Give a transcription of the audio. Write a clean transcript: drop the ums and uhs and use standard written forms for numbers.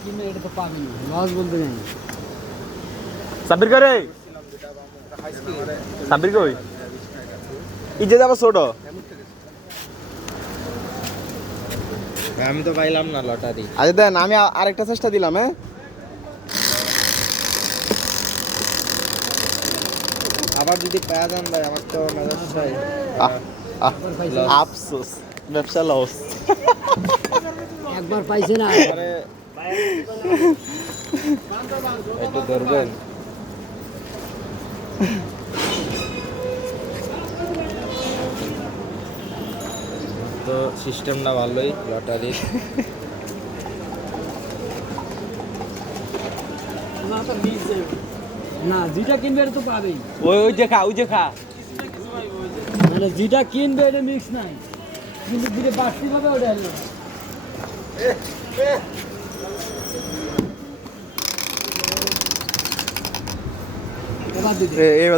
কিনে এটা তো পাবেন লস বলতে জানি সাব্বির করে সাব্বির কই ইজে যাবো ছোট আমি তো পাইলাম না লটারি। আচ্ছা দেন আমি আরেকটা চেষ্টা দিলাম হ্যাঁ আবার যদি পাওয়া যান ভাই আমার তো মেজাজ চাই। আফসোস ব্যবসা লস একবার পাইছে না আরে একটু ধরবেন। তো সিস্টেমটা ভালোই লটারির। না যেটা কিনবে এটা তো পাবেই ওই যে খা মানে যেটা কিনবে এটা মিক্স নাই কিন্তু ধীরে বাড়তি ভাবে ওটা হলো এবার দিদি এবার